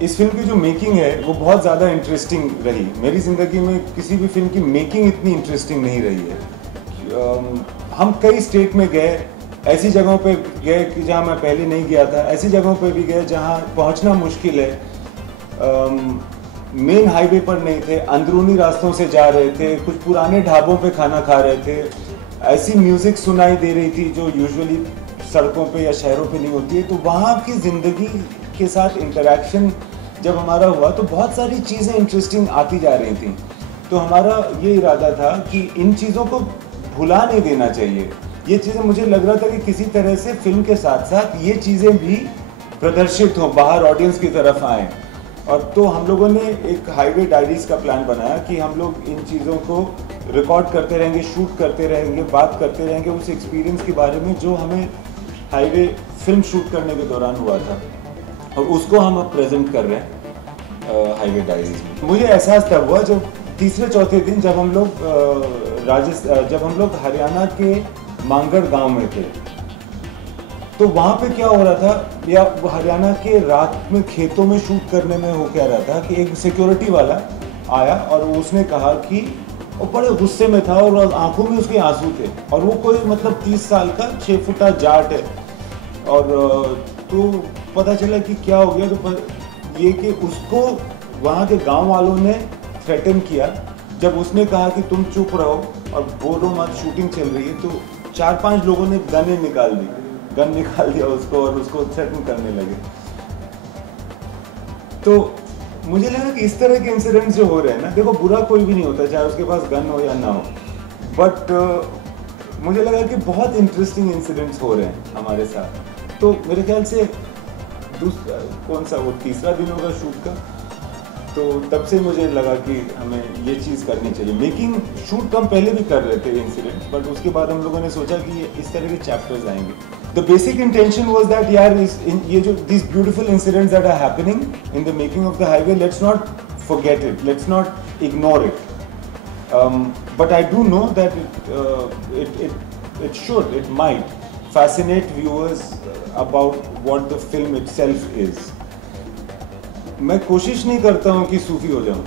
इस फिल्म की जो मेकिंग है वो बहुत ज़्यादा इंटरेस्टिंग रही। मेरी ज़िंदगी में किसी भी फिल्म की मेकिंग इतनी इंटरेस्टिंग नहीं रही है। हम कई स्टेट में गए, ऐसी जगहों पे गए कि जहाँ मैं पहले नहीं गया था, ऐसी जगहों पे भी गए जहाँ पहुँचना मुश्किल है। मेन हाईवे पर नहीं थे, अंदरूनी रास्तों से जा रहे थे, कुछ पुराने ढाबों पे खाना खा रहे थे, ऐसी म्यूज़िक सुनाई दे रही थी जो यूजुअली सड़कों पे या शहरों पे नहीं होती है। तो वहाँ की ज़िंदगी के साथ इंटरेक्शन जब हमारा हुआ तो बहुत सारी चीज़ें इंटरेस्टिंग आती जा रही थी। तो हमारा ये इरादा था कि इन चीज़ों को भुला नहीं देना चाहिए। ये चीज़ें मुझे लग रहा था कि किसी तरह से फिल्म के साथ साथ ये चीज़ें भी प्रदर्शित हों, बाहर ऑडियंस की तरफ आएँ। और तो हम लोगों ने एक हाईवे डायरीज़ का प्लान बनाया कि हम लोग इन चीज़ों को रिकॉर्ड करते रहेंगे, शूट करते रहेंगे, बात करते रहेंगे उस एक्सपीरियंस के बारे में जो हमें हाईवे फिल्म शूट करने के दौरान हुआ था, और उसको हम अब प्रेजेंट कर रहे हैं हाईवे डायरीज में। मुझे एहसास तब हुआ जब तीसरे चौथे दिन जब हम लोग हरियाणा के मांगड़ गांव में थे, तो वहाँ पे क्या हो रहा था, या हरियाणा के रात में खेतों में शूट करने में हो क्या रहा था कि एक सिक्योरिटी वाला आया और उसने कहा कि वो बड़े गुस्से में था और आंखों में उसके आंसू थे, और वो कोई मतलब 30 साल का 6 फुटा जाट है। और तो पता चला कि क्या हो गया, तो ये कि उसको वहाँ के गांव वालों ने थ्रेटन किया। जब उसने कहा कि तुम चुप रहो और बोलो मत, शूटिंग चल रही है, तो 4-5 लोगों ने गन निकाल दिया उसको और उसको थ्रेटन करने लगे। तो मुझे लगा कि इस तरह के इंसिडेंट्स जो हो रहे हैं ना, देखो बुरा कोई भी नहीं होता, चाहे उसके पास गन हो या ना हो, बट मुझे लगा कि बहुत इंटरेस्टिंग इंसिडेंट्स हो रहे हैं हमारे साथ। तो मेरे ख्याल से तीसरा दिन होगा शूट का, तो तब से मुझे लगा कि हमें ये चीज़ करनी चाहिए। मेकिंग शूट तो हम पहले भी कर रहे थे इंसिडेंट्स, बट उसके बाद हम लोगों ने सोचा कि ये इस तरह के चैप्टर्स आएंगे। The basic intention was that यार ये जो this beautiful incidents that are happening in the making of the highway, let's not forget it, let's not ignore it, but I do know that it might fascinate viewers about what the film itself is. मैं कोशिश नहीं करता हूँ कि सूफी हो जाऊँ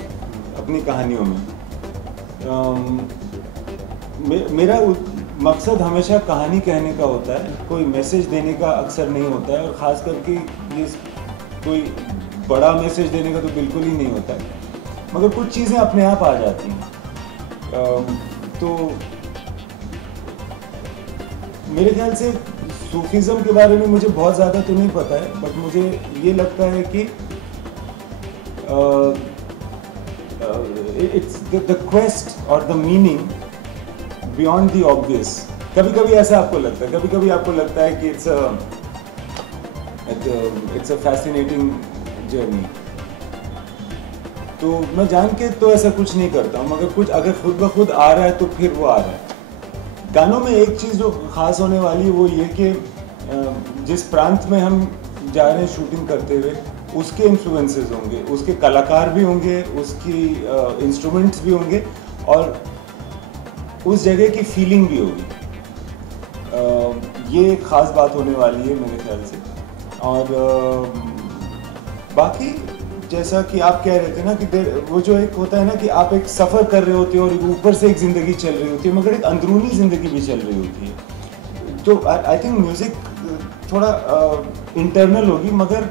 अपनी कहानियों में। मेरा मकसद हमेशा कहानी कहने का होता है, कोई मैसेज देने का अक्सर नहीं होता है, और ख़ास करके ये कोई बड़ा मैसेज देने का तो बिल्कुल ही नहीं होता है, मगर कुछ चीज़ें अपने आप आ जाती हैं। तो मेरे ख्याल से सूफीज़म के बारे में मुझे बहुत ज़्यादा तो नहीं पता है, बट मुझे ये लगता है कि it's the quest or the meaning beyond the obvious. कभी-कभी ऐसा आपको लगता है, कभी-कभी आपको लगता है कि it's a fascinating journey. तो मैं जान के तो ऐसा कुछ नहीं करता हूँ, मगर कुछ अगर खुद ब खुद आ रहा है तो फिर वो आ रहा है। गानों में एक चीज़ जो ख़ास होने वाली है वो ये कि जिस प्रांत में हम जा रहे हैं शूटिंग करते हुए, उसके इन्फ्लुएंसेस होंगे, उसके कलाकार भी होंगे, उसकी इंस्ट्रूमेंट्स भी होंगे, और उस जगह की फीलिंग भी होगी। ये एक ख़ास बात होने वाली है मेरे ख्याल से। और बाकी जैसा कि आप कह रहे थे ना कि वो जो एक होता है ना कि आप एक सफ़र कर रहे होते हो और ऊपर से एक ज़िंदगी चल रही होती है, मगर एक अंदरूनी ज़िंदगी भी चल रही होती है। तो आई थिंक म्यूज़िक थोड़ा इंटरनल होगी, मगर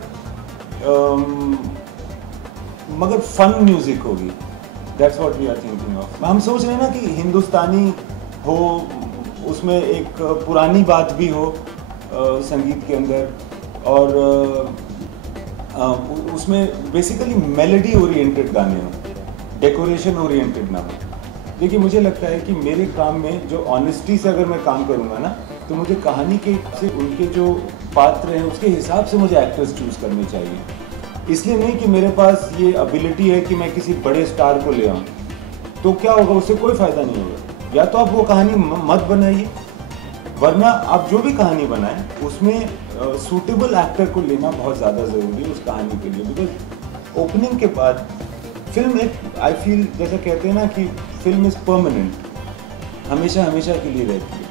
फन म्यूज़िक होगी। That's what we are thinking of. हम सोच रहे हैं ना कि हिंदुस्तानी हो, उसमें एक पुरानी बात भी हो संगीत के अंदर, और उसमें बेसिकली मेलोडी ओरिएंटेड गाने हो, डेकोरेशन ओरिएंटेड ना हो। देखिए मुझे लगता है कि मेरे काम में जो ऑनेस्टी से अगर मैं काम करूँगा ना, तो मुझे कहानी के से उनके जो पात्र हैं उसके हिसाब से मुझे एक्टर्स चूज़ करने चाहिए। इसलिए नहीं कि मेरे पास ये एबिलिटी है कि मैं किसी बड़े स्टार को ले आऊँ, तो क्या होगा, उससे कोई फ़ायदा नहीं होगा। या तो आप वो कहानी मत बनाइए, वरना आप जो भी कहानी बनाएं उसमें सूटेबल एक्टर को लेना बहुत ज़्यादा ज़रूरी है उस कहानी के लिए। बिकॉज ओपनिंग के बाद फिल्म एक, आई फील जैसा कहते हैं ना कि फिल्म इज़ परमानेंट, हमेशा हमेशा के लिए रहती है।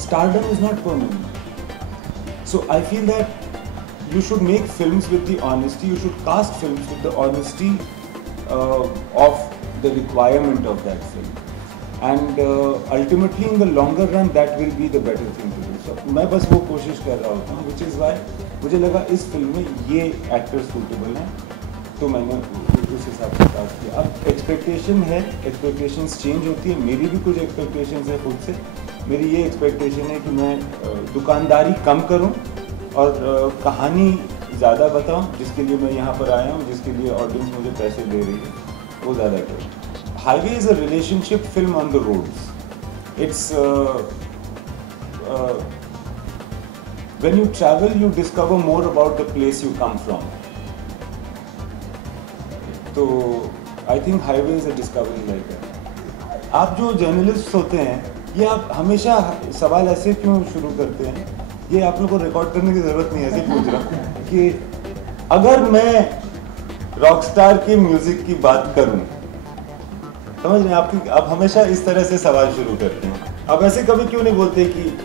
Stardom is not permanent. So I feel that you should make films with the honesty, you should cast films with the honesty of the requirement of that film. And ultimately in the longer run that will be the better thing to do. So मैं बस वो कोशिश कर रहा होता हूँ, which is why मुझे लगा इस फिल्म में ये एक्टर सूटेबल हैं, तो मैंने उस हिसाब से कास्ट किया. अब एक्सपेक्टेशन है, एक्सपेक्टेशंस चेंज होती है, मेरी भी कुछ एक्सपेक्टेशंस है खुद से. मेरी ये एक्सपेक्टेशन है कि मैं दुकानदारी कम करूं और कहानी ज़्यादा बताऊं, जिसके लिए मैं यहाँ पर आया हूँ, जिसके लिए ऑडियंस मुझे पैसे दे रही है, वो ज़्यादा करूँ. Highway is a relationship film on the roads. It's when you travel you discover more about the place you come from. तो I think highway is a discovery like that. आप जो जर्नलिस्ट होते हैं, ये आप हमेशा सवाल ऐसे क्यों शुरू करते हैं, ये आप लोगों को रिकॉर्ड करने की ज़रूरत नहीं है, ऐसे पूछ रहा हूँ कि अगर मैं रॉकस्टार के म्यूज़िक की बात करूँ, समझ रहे हैं आप हमेशा इस तरह से सवाल शुरू करते हैं. आप ऐसे कभी क्यों नहीं बोलते कि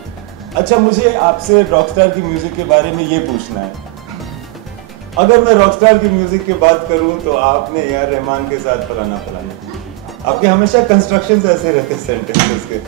अच्छा मुझे आपसे रॉकस्टार की म्यूज़िक के बारे में ये पूछना है, अगर मैं रॉकस्टार की म्यूज़िक की बात करूं तो आपने ए आर रहमान के साथ फलाना. आपके हमेशा कंस्ट्रक्शंस ऐसे रहते हैं सेंटेंसेस के.